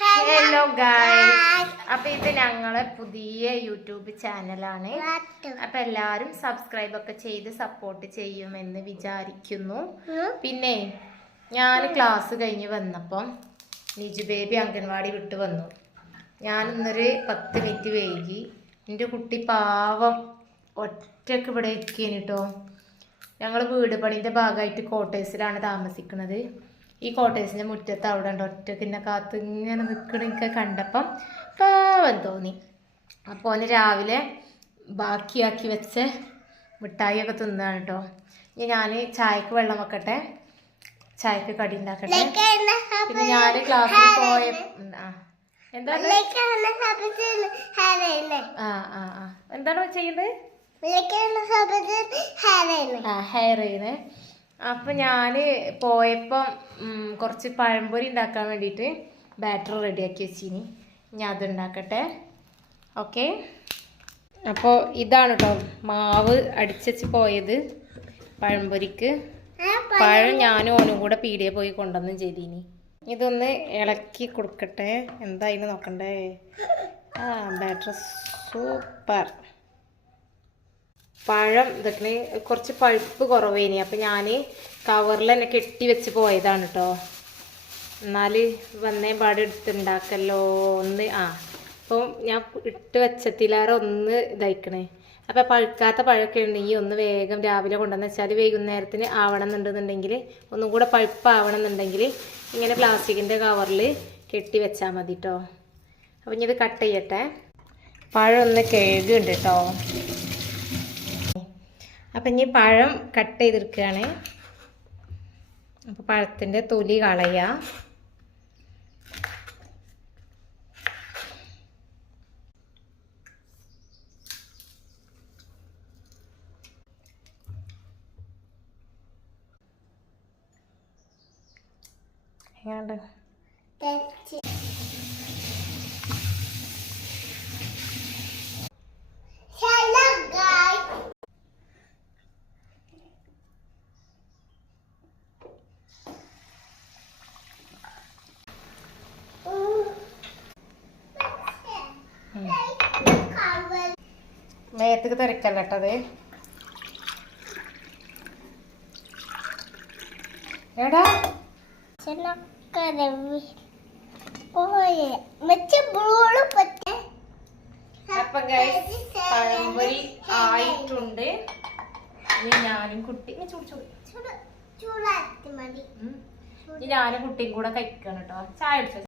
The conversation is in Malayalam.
ഹലോ ഗൈസ്, അപ്പൊ ഇത് ഞങ്ങളെ പുതിയ യൂട്യൂബ് ചാനലാണ്. അപ്പൊ എല്ലാരും സബ്സ്ക്രൈബ് ഒക്കെ ചെയ്ത് സപ്പോർട്ട് ചെയ്യുമെന്ന് വിചാരിക്കുന്നു. പിന്നെ ഞാൻ ക്ലാസ് കഴിഞ്ഞ് വന്നപ്പം നിജു ബേബി അംഗൻവാടി വിട്ട് വന്നു. ഞാൻ ഇന്നൊരു 10 മിനിറ്റ് വൈകി. എൻ്റെ കുട്ടി പാവം ഒറ്റക്ക് ഇവിടെ ഇരിക്കേന് കേട്ടോ. ഞങ്ങൾ വീട് പണിൻ്റെ ഭാഗമായിട്ട് ക്വാർട്ടേഴ്സിലാണ് താമസിക്കുന്നത്. ഈ ക്വാർട്ടേഴ്സിൻ്റെ മുറ്റത്ത് അവിടെ ഉണ്ട് ഒറ്റക്ക് എന്നെ കാത്ത് ഇങ്ങനെ നിൽക്കണൊക്കെ കണ്ടപ്പം പാവം തോന്നി. അപ്പോൾ ഓന് രാവിലെ ബാക്കിയാക്കി വെച്ച മിഠായിയൊക്കെ തിന്നാണ് കേട്ടോ. ഇനി ഞാൻ ചായക്ക് വെള്ളം വെക്കട്ടെ, ചായക്ക് കടി ഉണ്ടാക്കട്ടെ. പിന്നെ ഞാൻ ക്ലാസ്സിൽ പോയ എന്താണ് എന്താണ് ചെയ്യുന്നത്? ഹെയർ ചെയ്യുന്നത്. അപ്പം ഞാൻ പോയപ്പം കുറച്ച് പഴംപൊരി ഉണ്ടാക്കാൻ വേണ്ടിയിട്ട് ബാറ്റർ റെഡിയാക്കി വെച്ചിനി. ഞാൻ അതുണ്ടാക്കട്ടെ. ഓക്കെ, അപ്പോൾ ഇതാണ് കേട്ടോ മാവ് അടിച്ചു പോയത് പഴംപൊരിക്ക്. പഴം ഞാനും ഓനും കൂടെ പീടിയെ പോയി കൊണ്ടുവന്നും ചെയ്തിനി. ഇതൊന്ന് ഇളക്കി കൊടുക്കട്ടെ. എന്തായിന്ന് നോക്കണ്ടേ? Batter super. പഴം ഇതൊക്കെ കുറച്ച് പഴുപ്പ് കുറവേനി. അപ്പം ഞാൻ കവറിൽ തന്നെ കെട്ടി വെച്ച് പോയതാണ് കേട്ടോ. എന്നാൽ വന്നേ പാട് എടുത്തുണ്ടാക്കല്ലോ ഒന്ന്. അപ്പം ഞാൻ ഇട്ട് വെച്ചത്തിലാറെ ഒന്ന് ഇതായിക്കണേ. അപ്പം പഴുക്കാത്ത പഴമൊക്കെ ഉണ്ടെങ്കിൽ ഒന്ന് വേഗം രാവിലെ കൊണ്ടുവന്ന് വെച്ചാൽ വൈകുന്നേരത്തിന് ആവണം എന്നുണ്ടെന്നുണ്ടെങ്കിൽ ഒന്നും കൂടെ പഴുപ്പാവണം എന്നുണ്ടെങ്കിൽ ഇങ്ങനെ പ്ലാസ്റ്റിക്കിൻ്റെ കവറിൽ കെട്ടി വെച്ചാൽ മതി കേട്ടോ. അപ്പം ഇനി ഇത് കട്ട് ചെയ്യട്ടെ. പഴം ഒന്ന് കഴുകുണ്ട് കേട്ടോ. അപ്പം ഇനി പഴം കട്ട് ചെയ്തെടുക്കുകയാണ്. അപ്പോൾ പഴത്തിൻ്റെ തൊലി കളയുക. എങ്ങനെയുണ്ട്? മേത്തേക്ക് തെറിക്കല്ല കേട്ടത്. എടാ അപ്പം ഗൈസ് പഴംപൊരി ആയിട്ടുണ്ട്. ഇനി ഞാനും കുട്ടി ഇനി ഞാനും കുട്ടിയും കൂടെ കഴിക്കണം കേട്ടോ. ചായ അടിച്ചോ.